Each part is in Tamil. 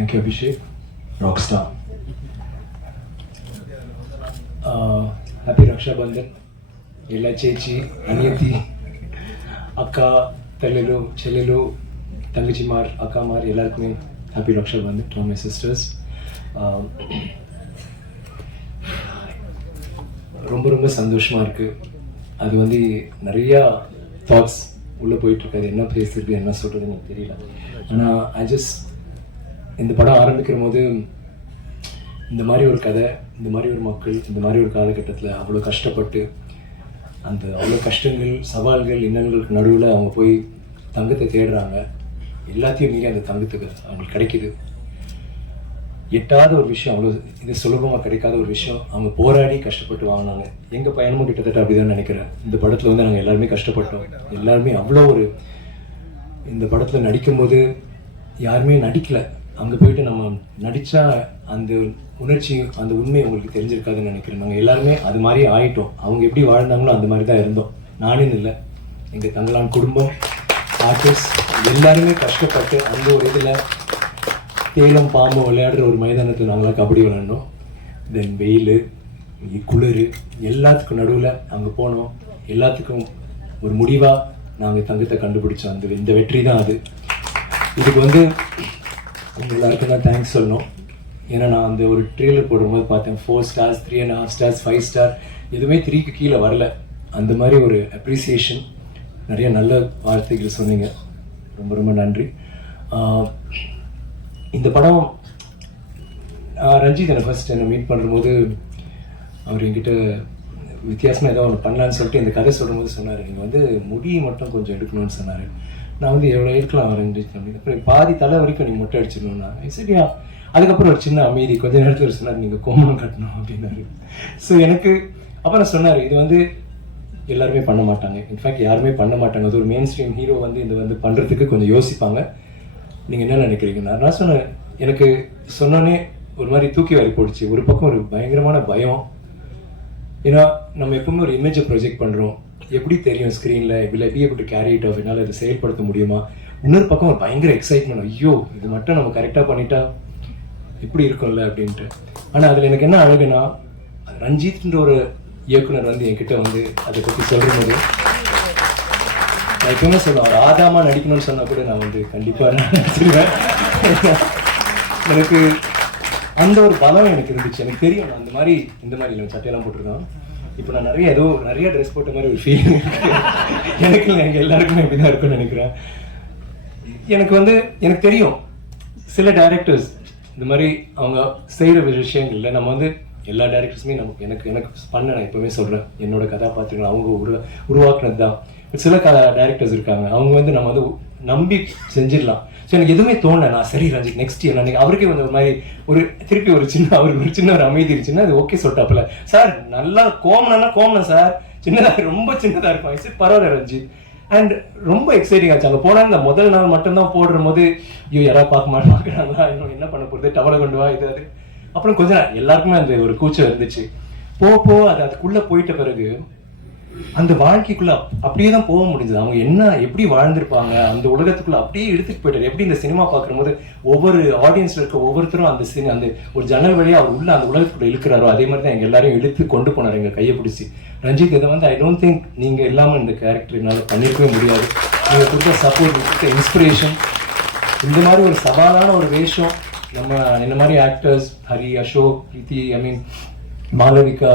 Thank you Abhishek rock star happy Raksha Bandhan எல்லா சேச்சி అనియతి அக்கா తల్లిలు చెల్లెలు தங்கச்சிமார் அக்காமார் எல்லாருக்குமே happy Rakshabandhan to my sisters ரொம்ப ரொம்ப சந்தோஷமாக இருக்குது அது வந்து நிறையா தாட்ஸ் உள்ளே போயிட்டுருக்கு அது என்ன பேசுறது என்ன சொல்கிறதுன்னு தெரியல. ஆனால் ஐ ஜஸ்ட் இந்த படம் ஆரம்பிக்கிற போது இந்த மாதிரி ஒரு கதை இந்த மாதிரி ஒரு மக்கள் இந்த மாதிரி ஒரு காலகட்டத்தில் அவ்வளோ கஷ்டப்பட்டு அந்த அவ்வளோ கஷ்டங்கள் சவால்கள் இன்னல்களுக்கு நடுவில் அவங்க போய் தங்கத்தை தேடுறாங்க. எல்லாத்தையும் மீறி அந்த தங்கத்துக்கு அவங்களுக்கு கிடைக்கிது. எட்டாத ஒரு விஷயம் அவ்வளோ இது சுலபமாக கிடைக்காத ஒரு விஷயம். அவங்க போராடி கஷ்டப்பட்டு வாங்கினாங்க. எங்கள் பயணமும் கிட்டத்தட்ட அப்படிதான் நினைக்கிறேன். இந்த படத்தில் வந்து நாங்கள் எல்லாருமே கஷ்டப்பட்டோம். எல்லாருமே அவ்வளோ ஒரு இந்த படத்தில் நடிக்கும்போது யாருமே நடிக்கல. அங்கே போயிட்டு நம்ம நடித்தா அந்த உணர்ச்சி அந்த உண்மை உங்களுக்கு தெரிஞ்சிருக்காதுன்னு நினைக்கிறேன். நாங்கள் எல்லாருமே அது மாதிரி ஆயிட்டோம். அவங்க எப்படி வாழ்ந்தாங்களோ அந்த மாதிரி தான் இருந்தோம். நானும் இல்லை. எங்கள் தங்களான் குடும்பம் ஆர்டிஸ்ட் எல்லாருமே கஷ்டப்பட்டு அந்த ஒரு இதில் தேலும் பாம்பும் விளையாடுற ஒரு மைதானத்தில் நாங்களாம் கபடி விளையாண்டோம். தென் வெயில் குளிர் எல்லாத்துக்கும் நடுவில் அங்கே போனோம். எல்லாத்துக்கும் ஒரு முடிவாக நாங்கள் தங்கத்தை கண்டுபிடிச்சோம். அந்த இந்த வெற்றி தான் அது. இதுக்கு வந்து எல்லாருக்கும் தான் தேங்க்ஸ் சொல்லணும். ஏன்னா நான் அந்த ஒரு ட்ரெய்லர் போடும்போது பார்த்தேன் four stars three and half stars five star எதுவுமே த்ரீக்கு கீழே வரல. அந்த மாதிரி ஒரு அப்ரிசியேஷன் நிறைய நல்ல வார்த்தைகள் சொன்னீங்க. ரொம்ப ரொம்ப நன்றி. இந்த படம் ரஞ்சித் என்னை ஃபர்ஸ்ட் என்னை மீட் பண்ணும்போது அவர் என்கிட்ட வித்தியாசமாக ஏதோ ஒன்று பண்ணலான்னு சொல்லிட்டு இந்த கதை சொல்லும்போது சொன்னார். நீங்கள் வந்து முடி மட்டும் கொஞ்சம் எடுக்கணும்னு சொன்னார். நான் வந்து எவ்வளோ எடுக்கலாம் வரேன் அப்புறம் பாதி தலை வரைக்கும் நீங்கள் மொட்டை அடிச்சிடணும்னா சரியா அதுக்கப்புறம் ஒரு சின்ன அமைதி கொஞ்ச நேரத்தில் சொன்னார் நீங்கள் கோமணம் கட்டணும் அப்படின்னாரு. ஸோ எனக்கு அப்புறம் சொன்னார் இது வந்து எல்லாருமே பண்ண மாட்டாங்க. இன்ஃபேக்ட் யாருமே பண்ண மாட்டாங்க. அது ஒரு மெயின் ஸ்ட்ரீம் ஹீரோ வந்து இது வந்து பண்ணுறதுக்கு கொஞ்சம் யோசிப்பாங்க. நீங்கள் என்ன நினைக்கிறீங்க நான் நான் சொன்னேன் எனக்கு சொன்னோன்னே ஒரு மாதிரி தூக்கி வாரி போடுச்சு. ஒரு பக்கம் ஒரு பயங்கரமான பயம். ஏன்னா நம்ம எப்பவுமே ஒரு இமேஜை ப்ரொஜெக்ட் பண்ணுறோம் எப்படி தெரியும் ஸ்க்ரீனில் இப்படி எப்படி எப்படி கேரி இட் ஆஃப் என்னால் இதை செயல்படுத்த முடியுமா? இன்னொரு பக்கம் ஒரு பயங்கர எக்ஸைட்மெண்ட் ஐயோ இது மட்டும் நம்ம கரெக்டாக பண்ணிட்டா இப்படி இருக்கும்ல அப்படின்ட்டு. ஆனால் அதில் எனக்கு என்ன அழகுனா ரஞ்சித்ன்ற ஒரு இயக்குனர் வந்து என்கிட்ட வந்து அதை பற்றி சொல்லும்போது நான் எப்பவுமே சொல்லுவேன் அவர் ஆதாமா நடிக்கணும்னு சொன்னா கூட நான் வந்து கண்டிப்பாக நடிச்சிருவேன். எனக்கு அந்த ஒரு பலம் எனக்கு இருந்துச்சு. எனக்கு தெரியும் நான் அந்த மாதிரி இந்த மாதிரி இல்லை சட்டையெல்லாம் போட்டிருக்கான். இப்போ நான் நிறைய ஏதோ நிறைய ட்ரெஸ் போட்ட மாதிரி ஒரு ஃபீலிங் எனக்கு இல்லை எங்கள் எல்லாருக்குமே இப்படி தான் இருக்கும்னு நினைக்கிறேன். எனக்கு வந்து எனக்கு தெரியும் சில டைரக்டர்ஸ் இந்த மாதிரி அவங்க செய்கிற விஷயங்கள்ல நம்ம வந்து எல்லா டேரக்டர்ஸுமே நமக்கு எனக்கு எனக்கு பண்ண நான் எப்பவுமே சொல்கிறேன் என்னோட கதாபாத்திரங்கள் அவங்க உரு உருவாக்குனது தான் சில கதா டேரக்டர்ஸ் இருக்காங்க. அவங்க வந்து நம்ம வந்து நம்பி செஞ்சிடலாம். ஸோ எனக்கு எதுவுமே தோணல. நான் சரி ரஞ்சித் நெக்ஸ்ட் இயர் நான் அவருக்கே வந்து ஒரு மாதிரி ஒரு திருப்பி ஒரு சின்ன அவருக்கு ஒரு சின்ன ஒரு அமைதி இருந்துச்சுன்னா அது ஓகே சொல்லிட்டாப்புல. சார் நல்லா கோமனா கோமனம் சார் சின்னதாக ரொம்ப சின்னதாக இருக்கும். சரி பரவாயில்ல ரஞ்சித். அண்ட் ரொம்ப எக்ஸைட்டிங் ஆச்சு. அங்கே போனால் இந்த முதல் நாள் மட்டும்தான் போடுற போது ஐயோ யாராவது பார்க்க மாட்டேன் பார்க்குறாங்களா? இன்னும் என்ன பண்ண போகிறது டவலை கொண்டு வா இது அது. அப்புறம் கொஞ்ச எல்லாருக்குமே அந்த ஒரு கூச்சம் இருந்துச்சு. போக போக அது அதுக்குள்ளே போயிட்ட பிறகு அந்த வாழ்க்கைக்குள்ள அப்படியே தான் போக முடிஞ்சது. அவங்க என்ன எப்படி வாழ்ந்திருப்பாங்க? அந்த உலகத்துக்குள்ள அப்படியே எடுத்துட்டு போயிட்டாரு. எப்படி இந்த சினிமா பார்க்கும்போது ஒவ்வொரு ஆடியன்ஸ்ல இருக்க ஒவ்வொருத்தரும் அந்த சினி அந்த ஒரு ஜன்னல் வழியா அவர் உள்ள அந்த உலகத்துக்குள்ள இழுக்கிறாரோ அதே மாதிரி தான் எங்க எல்லாரையும் இழுத்து கொண்டு போனார் எங்க கையை பிடிச்சி. ரஞ்சித் இதை வந்து ஐ டோன்ட் திங்க் நீங்க இல்லாம இந்த கேரக்டர் என்னால பண்ணிருக்கவே முடியாது. நீங்க கொடுத்த சப்போர்ட் கொடுத்த இன்ஸ்பிரேஷன் இந்த மாதிரி ஒரு சவாலான ஒரு வேஷம் நம்ம இந்த மாதிரி actors Hari Ashok Preethi I mean Malavika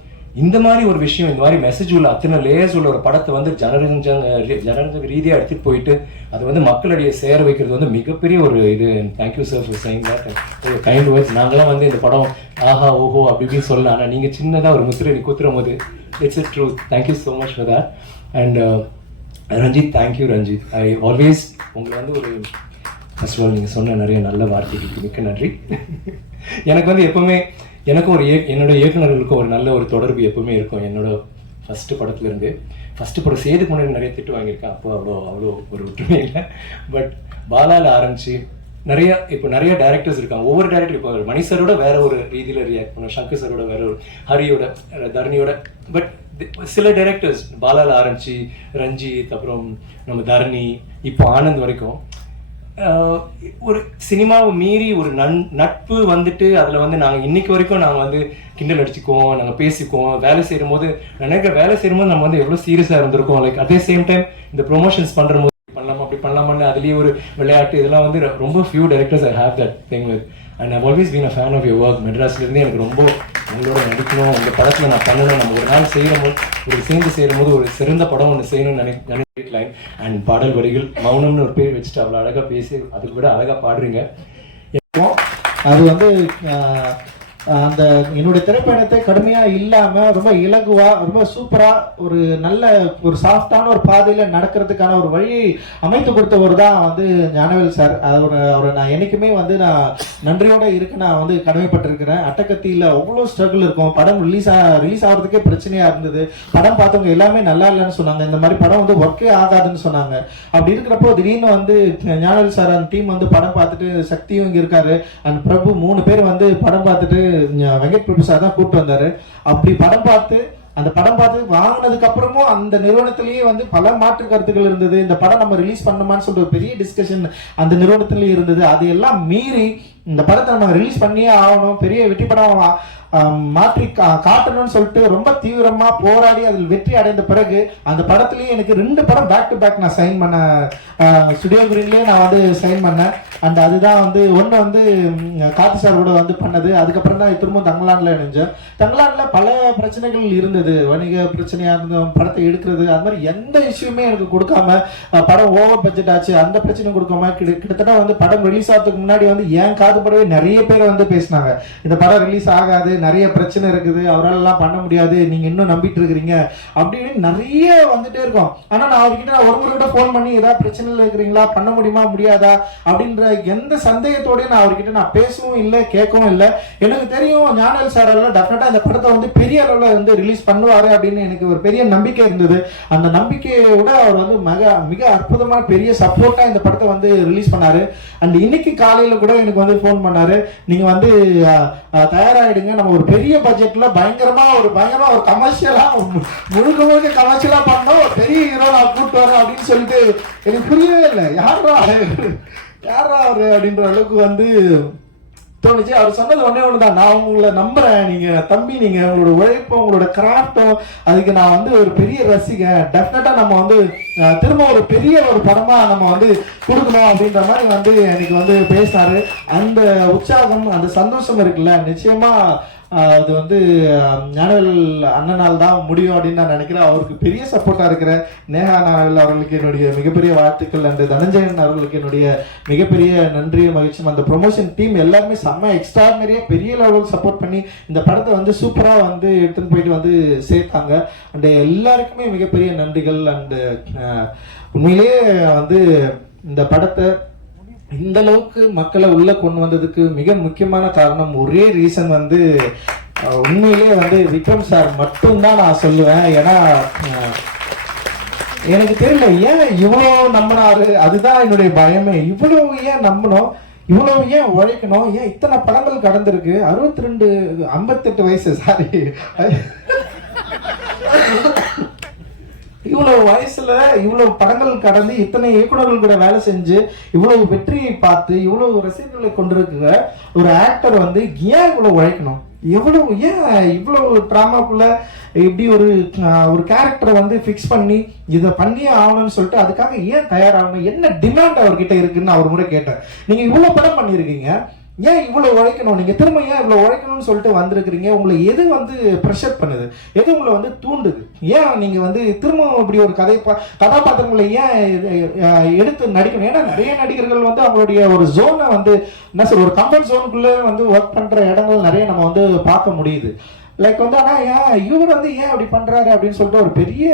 இந்த மாதிரி ஒரு விஷயம் இந்த மாதிரி மெசேஜ் உள்ள அத்தனை லேயர்ஸ் உள்ள ஒரு படத்தை வந்து ஜனரஞ்ச ஜனரஞ்சக ரீதியாக எடுத்துகிட்டு போயிட்டு அது வந்து மக்களிடையே சேர வைக்கிறது வந்து மிகப்பெரிய ஒரு இது. Thank you sir for sign that kind words நாங்களாம் வந்து இந்த படம் ஆஹா ஓஹோ அப்படி இப்படின்னு சொல்லலாம் ஆனால் நீங்கள் சின்னதாக ஒரு முத்திரை நீ குத்துற போது it's it true thank you so much for that and Ranjith thank you Ranjith I always உங்களை வந்து ஒரு ஃபர்ஸ்ட் ஆஃப் ஆல் நீங்கள் சொன்ன நிறைய நல்ல வார்த்தைகளுக்கு மிக்க நன்றி. எனக்கு வந்து எப்போவுமே எனக்கும் ஒரு என்னோட இயக்குநர்களுக்கும் ஒரு நல்ல ஒரு தொடர்பு எப்பவுமே இருக்கும். என்னோட ஃபர்ஸ்ட் படத்துல இருந்து ஃபஸ்ட்டு படம் சேதுக்கு முன்னாடி நிறைய திட்டு வாங்கியிருக்கேன். அப்போ அவ்வளோ அவ்வளோ ஒரு ஒற்றுமை இல்லை. பட் பாலாவில் ஆரம்பிச்சு நிறைய இப்போ நிறைய டேரக்டர்ஸ் இருக்காங்க. ஒவ்வொரு டேரக்டர் இப்போ மணி சாரோட வேற ஒரு ரீதியில் ரியாக்ட் பண்ணுவோம் சங்கர் சரோட வேற ஒரு ஹரியோட தரணியோட. பட் சில டேரக்டர்ஸ் பாலால ஆரம்பிச்சு ரஞ்சித் அப்புறம் நம்ம தரணி இப்போ ஆனந்த் வரைக்கும் ஒரு சினிமாவை மீறி ஒரு நன் நட்பு வந்துட்டு அதில் வந்து நாங்கள் இன்னைக்கு வரைக்கும் நாங்கள் வந்து கிண்டல் அடிச்சுக்குவோம் நாங்கள் பேசிக்குவோம் வேலை செய்யும் போது நினைக்கிற வேலை செய்யும் போது நம்ம வந்து எவ்வளோ சீரியஸாக இருந்திருக்கோம். லைக் அதே சேம் டைம் இந்த ப்ரொமோஷன்ஸ் பண்ணுற போது பண்ணலாமா அப்படி பண்ணலாமான்னு அதுலேயே ஒரு விளையாட்டு இதெல்லாம் வந்து ரொம்ப few directors I have that thing with and I always been a fan of your work மெட்ராஸ்லேருந்து எனக்கு ரொம்ப உங்களோட நடிக்கணும் உங்கள் படத்தில் நான் பண்ணணும் நம்ம ஒரு நாள் செய்யும் போது ஒரு சேர்ந்து செய்யும் போது ஒரு சிறந்த படம் ஒன்று செய்யணும்னு நினை நினைக்கிற லைன் அண்ட் பாடல் வரிகள் மௌனம்னு ஒரு பேர் வச்சுட்டு அவ்வளோ அழகாக பேசி அதுக்கு விட அழகாக பாடுறீங்க. அது வந்து ஆஹ், அந்த என்னுடைய திரைப்பயணத்தை கடுமையா இல்லாம ரொம்ப இலகுவா ரொம்ப சூப்பரா ஒரு நல்ல ஒரு சாஃப்டான ஒரு பாதையில நடக்கிறதுக்கான ஒரு வழியை அமைத்து கொடுத்தவர் தான் வந்து ஞானவேல் சார். அவர் அவரை நான் என்னைக்குமே வந்து நான் நன்றியோட இருக்க நான் வந்து கடமைப்பட்டிருக்கிறேன். அட்டக்கத்தியில அவ்வளோ ஸ்ட்ரகிள் இருக்கும். படம் ரிலீஸ் ஆ ரிலீஸ் ஆகிறதுக்கே பிரச்சனையா இருந்தது. படம் பார்த்தவங்க எல்லாமே நல்லா இல்லைன்னு சொன்னாங்க. இந்த மாதிரி படம் வந்து ஒர்க்கே ஆகாதுன்னு சொன்னாங்க. அப்படி இருக்கிறப்போ திடீர்னு வந்து ஞானவேல் சார் அந்த டீம் வந்து படம் பார்த்துட்டு சக்தியும் இங்க இருக்காரு. அண்ட் பிரபு மூணு பேர் வந்து படம் பார்த்துட்டு வெங்கட் பிரபு சார் தான் கூப்பிட்டு வந்தாரு. அப்படி படம் பார்த்து அந்த படம் பார்த்து வாங்கினதுக்கு அப்புறமும் அந்த நிறுவனத்திலேயே வந்து பல மாற்று கருத்துக்கள் இருந்தது. இந்த படம் நம்ம ரிலீஸ் பண்ணணுமான்னு சொல்ற பெரிய டிஸ்கஷன் அந்த நிறுவனத்திலேயே இருந்தது. அது எல்லாம் மீறி இந்த படத்தை நம்ம ரிலீஸ் பண்ணியே ஆகணும். பெரிய வெற்றி படம் மாற்றி கா- காட்டணும்னு சொல்லிட்டு ரொம்ப தீவிரமா போராடி அதில் வெற்றி அடைந்த பிறகு அந்த படத்துலேயே எனக்கு ரெண்டு படம் பேக் டு பேக் நான் சைன் பண்ண ஸ்டுடியோ கிரீன்லயே நான் வந்து சைன் பண்ணேன். அண்ட் அதுதான் வந்து ஒன்று வந்து ம், கார்த்தி சார் கூட வந்து பண்ணது. அதுக்கப்புறம் தான் திரும்ப தங்கலான்ல இணைஞ்சேன். தங்கலான்ல பல பிரச்சனைகள் இருந்தது. வணிக பிரச்சனையா இருந்தோம் படத்தை எடுக்கிறது அது மாதிரி எந்த இஷ்யூமே எனக்கு கொடுக்காம படம் ஓவர் பட்ஜெட் ஆச்சு. அந்த பிரச்சனை கொடுக்காம கிட்டத்தட்ட வந்து படம் ரிலீஸ் ஆகிறதுக்கு முன்னாடி வந்து ஏன் காதுபடவே நிறைய பேர் வந்து பேசினாங்க. இந்த படம் ரிலீஸ் ஆகாது நிறைய பிரச்சனை இருக்குது அவரால் எல்லாம் பண்ண முடியாது நீங்க இன்னும் நம்பிட்டு இருக்கிறீங்க அப்படின்னு நிறைய வந்துட்டே இருக்கும். ஆனா நான் அவர்கிட்ட நான் ஒரு முறை ஃபோன் பண்ணி ஏதாவது பிரச்சனையில் இருக்கிறீங்களா? பண்ண முடியுமா? முடியாதா? அப்படின்ற எந்த சந்தேகத்தோடய நான் அவர்கிட்ட நான் பேசவும் இல்லை கேட்கவும் இல்லை. எனக்கு தெரியும் ஞானல் சார் அளவில் டெஃபினட்டா இந்த படத்தை வந்து பெரிய அளவில் வந்து ரிலீஸ் பண்ணுவாரு அப்படின்னு எனக்கு ஒரு பெரிய நம்பிக்கை இருந்தது. அந்த நம்பிக்கையை விட அவர் வந்து மிக மிக அற்புதமான பெரிய சப்போர்ட்டா இந்த படத்தை வந்து ரிலீஸ் பண்ணாரு. அண்ட் இன்னைக்கு காலையில கூட எனக்கு வந்து ஃபோன் பண்ணாரு. நீங்க வந்து தயாராயிடுங்க. நம்ம ஒரு பெரிய பட்ஜெட்ல பயங்கரமா ஒரு பயங்கரமா ஒரு கமர்ஷியலா முழுக்க முழுக்க கமர்ஷியலா பண்ணோம். ஒரு பெரிய ஹீரோ நான் கூப்பிட்டு வரேன் அப்படின்னு சொல்லிட்டு எனக்கு புரியவே இல்லை. யாரா யாரா அவரு அப்படின்ற அளவுக்கு வந்து தோணுச்சு. அவர் சொன்னது ஒன்று தான் நான் உங்களை நம்புறேன். நீங்க தம்பி நீங்க உங்களோட உழைப்பும் உங்களோட கிராஃப்டும் அதுக்கு நான் வந்து ஒரு பெரிய ரசிகன். டெஃபினட்டா நம்ம வந்து திரும்ப ஒரு பெரிய ஒரு படமா நம்ம வந்து கொடுக்கணும் அப்படின்ற மாதிரி வந்து எனக்கு வந்து பேசினாரு. அந்த உற்சாகம் அந்த சந்தோஷம் இருக்குல்ல. நிச்சயமா அது வந்து ஞானவேல் அண்ணனால் தான் முடியும் அப்படின்னு நான் நினைக்கிறேன். அவருக்கு பெரிய சப்போர்ட்டாக இருக்கிற நேஹா ஞானவேல் அவர்களுக்கு என்னுடைய மிகப்பெரிய வாழ்த்துக்கள் அண்டு தனஞ்சயன் அவர்களுக்கு என்னுடைய மிகப்பெரிய நன்றியும் மகிழ்ச்சியும். அந்த ப்ரொமோஷன் டீம் எல்லாருமே செம்ம எக்ஸ்ட்ராடனரியாக பெரிய லெவல் சப்போர்ட் பண்ணி இந்த படத்தை வந்து சூப்பராக வந்து எடுத்துன்னு போயிட்டு வந்து சேர்த்தாங்க. அண்டு எல்லாருக்குமே மிகப்பெரிய நன்றிகள் அண்டு உண்மையிலேயே வந்து இந்த படத்தை இந்த அளவுக்கு மக்களை உள்ள கொண்டு வந்ததுக்கு மிக முக்கியமான காரணம் ஒரே ரீசன் வந்து உண்மையிலேயே வந்து விக்ரம் சார் மட்டும்தான் நான் சொல்லுவேன். ஏன்னா எனக்கு தெரியல ஏன் இவ்வளோ நம்பினாரு? அதுதான் என்னுடைய பயமே. இவ்வளோ ஏன் நம்பணும்? இவ்வளவு ஏன் உழைக்கணும்? ஏன் இத்தனை படங்கள் கடந்திருக்கு? அறுபத்தி ரெண்டு ஐம்பத்தெட்டு வயசு சாரி இவ்வளவு வயசுல இவ்வளவு படங்கள் கடந்து இத்தனை இயக்குனர்கள் கூட வேலை செஞ்சு இவ்வளவு வெற்றியை பார்த்து இவ்வளவு ரசிகர்களை கொண்டிருக்கிற ஒரு ஆக்டர் வந்து ஏன் இவ்வளவு உழைக்கணும்? எவ்வளவு ஏன் இவ்வளவு ட்ராமாக்குள்ள இப்படி ஒரு ஒரு கேரக்டரை வந்து ஃபிக்ஸ் பண்ணி இதை பண்ணியே ஆகணும்னு சொல்லிட்டு அதுக்காக ஏன் தயாராகணும்? என்ன டிமாண்ட் அவர்கிட்ட இருக்குன்னு அவர் முறை கேட்டேன். நீங்க இவ்வளவு படம் பண்ணியிருக்கீங்க. ஏன் இவ்வளோ உழைக்கணும்? நீங்கள் திரும்ப ஏன் இவ்வளோ உழைக்கணும்னு சொல்லிட்டு வந்திருக்கிறீங்க? உங்களை எது வந்து ப்ரெஷர் பண்ணுது? எது உங்களை வந்து தூண்டுது? ஏன் நீங்கள் வந்து திரும்பவும் இப்படி ஒரு கதை கதாபாத்திரங்களை ஏன் இது- எடுத்து நடிக்கணும்? ஏன்னா நிறைய நடிகர்கள் வந்து அவங்களுடைய ஒரு ஜோனை வந்து என்ன சொல்ற ஒரு கம்ஃபர்ட் ஜோனுக்குள்ளே வந்து ஒர்க் பண்ணுற இடங்கள் நிறைய நம்ம வந்து பார்க்க முடியுது. லைக் வந்து ஆனால் ஏன் இவர் வந்து ஏன் அப்படி பண்ணுறாரு அப்படின்னு சொல்லிட்டு ஒரு பெரிய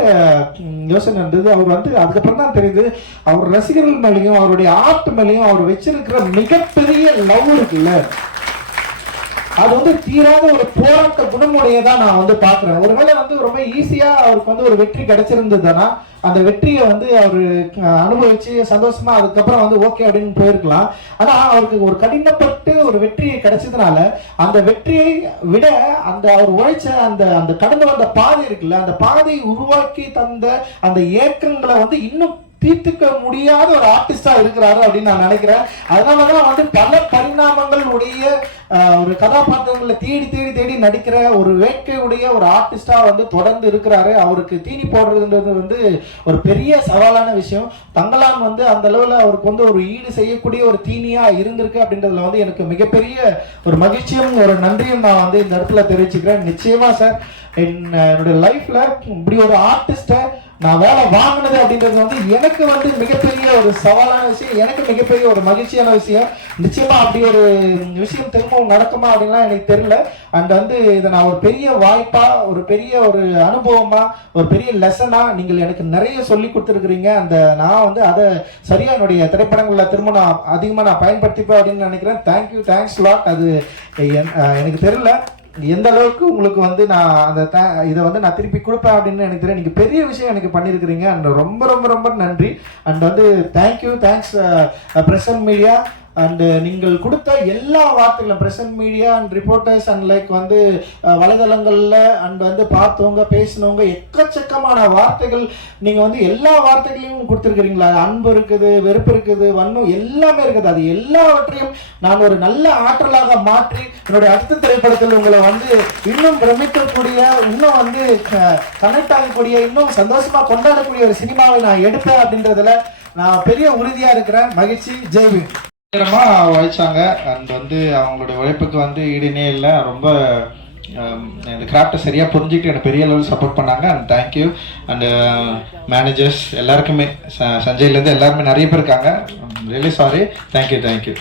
யோசனை இருந்தது. அவர் வந்து அதுக்கப்புறம் தான் தெரியுது அவர் ரசிகர்கள் மேலேயும் அவருடைய ஆர்ட் மேலேயும் அவர் வச்சிருக்கிற மிகப்பெரிய லவ் இருக்குல்ல? அது வந்து தீராத ஒரு போராட்ட குணமுடையதா நான் வந்து பாக்குறேன் ஒருவேளை வந்து ரொம்ப ஈஸியா அவருக்கு வந்து ஒரு வெற்றி கிடைச்சிருந்ததுன்னா அந்த வெற்றியை வந்து அவர் அனுபவிச்சு சந்தோஷமா அதுக்கப்புறம் வந்து ஓகே அப்படின்னு போயிருக்கலாம். ஆனா அவருக்கு ஒரு கடினப்பட்டு ஒரு வெற்றி கிடைச்சதுனால அந்த வெற்றியை விட அந்த அவர் உழைச்ச அந்த அந்த கடந்து வந்த பாதை இருக்குல்ல அந்த பாதையை உருவாக்கி தந்த அந்த ஏக்கங்களை வந்து இன்னும் தீர்த்துக்க முடியாத ஒரு ஆர்டிஸ்டா இருக்கிறாரு அப்படின்னு நான் நினைக்கிறேன். அதனாலதான் வந்து பல பரிணாமங்கள் உடைய ஒரு கதாபாத்திரங்களை தேடி தேடி தேடி நடிக்கிற ஒரு வேட்கையுடைய ஒரு ஆர்டிஸ்டா வந்து தொடர்ந்து இருக்கிறாரு. அவருக்கு தீனி போடுறதுன்றது வந்து ஒரு பெரிய சவாலான விஷயம். தங்கலான் வந்து அந்த அளவுல அவருக்கு வந்து ஒரு ஈடு செய்யக்கூடிய ஒரு தீனியா இருந்திருக்கு அப்படின்றதுல வந்து எனக்கு மிகப்பெரிய ஒரு மகிழ்ச்சியும் ஒரு நன்றியும் நான் வந்து இந்த இடத்துல தெரிவிச்சுக்கிறேன். நிச்சயமா சார் என்னுடைய லைஃப்ல இப்படி ஒரு ஆர்டிஸ்ட நான் வேலை வாங்கினது அப்படின்றது வந்து எனக்கு வந்து மிகப்பெரிய ஒரு சவாலான விஷயம் எனக்கு மிகப்பெரிய ஒரு மகிழ்ச்சியான விஷயம். நிச்சயமா அப்படி ஒரு விஷயம் திரும்பவும் நடக்குமா அப்படின்லாம் எனக்கு தெரியல. அண்ட் வந்து இதை நான் ஒரு பெரிய வாய்ப்பா ஒரு பெரிய ஒரு அனுபவமா ஒரு பெரிய லெசனா நீங்கள் எனக்கு நிறைய சொல்லி கொடுத்துருக்குறீங்க. அந்த நான் வந்து அதை சரியா என்னுடைய திரைப்படங்களில் திரும்ப நான் அதிகமாக நான் பயன்படுத்திப்பேன் அப்படின்னு நினைக்கிறேன். தேங்க்யூ தேங்க்ஸ் லாட் அது என்- எனக்கு தெரியல. எந்த அளவுக்கு உங்களுக்கு வந்து நான் அந்த த- இதை வந்து நான் திருப்பி கொடுப்பேன் அப்படின்னு எனக்கு தெரியும் நீங்கள் பெரிய விஷயம் எனக்கு பண்ணியிருக்கிறீங்க அண்ட் ரொம்ப ரொம்ப ரொம்ப நன்றி. அண்ட் வந்து thank you thanks press and media and uh, நீங்கள் கொடுத்த எல்லா வார்த்தைகளும் press and media and reporters and like வந்து uh, வலைதளங்களில் அண்ட் வந்து பார்த்தவங்க பேசினவங்க எக்கச்சக்கமான வார்த்தைகள் நீங்கள் வந்து எல்லா வார்த்தைகளையும் கொடுத்துருக்குறீங்களா? அன்பு இருக்குது வெறுப்பு இருக்குது வன்மம் எல்லாமே இருக்குது. அது எல்லாவற்றையும் நான் ஒரு நல்ல ஆற்றலாக மாற்றி என்னுடைய அடுத்த திரைப்படத்தில் உங்களை வந்து இன்னும் பிரமிக்கக்கூடிய இன்னும் வந்து uh, கனெக்ட் ஆகக்கூடிய இன்னும் சந்தோஷமாக கொண்டாடக்கூடிய ஒரு சினிமாவை நான் எடுப்பேன் அப்படின்றதுல நான் பெரிய உறுதியாக இருக்கிறேன். மகிழ்ச்சி. ஜெய்வி உழைச்சாங்க. அண்ட் வந்து அவங்களோட உழைப்புக்கு வந்து ஈடுனே இல்லை. ரொம்ப இந்த கிராஃப்டை சரியாக புரிஞ்சுக்கிட்டு எனக்கு பெரிய லெவல் சப்போர்ட் பண்ணாங்க. And thank you and managers எல்லாருக்குமே ச- சஞ்சய்லேருந்து எல்லாருமே நிறைய பேர் இருக்காங்க. Really sorry thank you thank you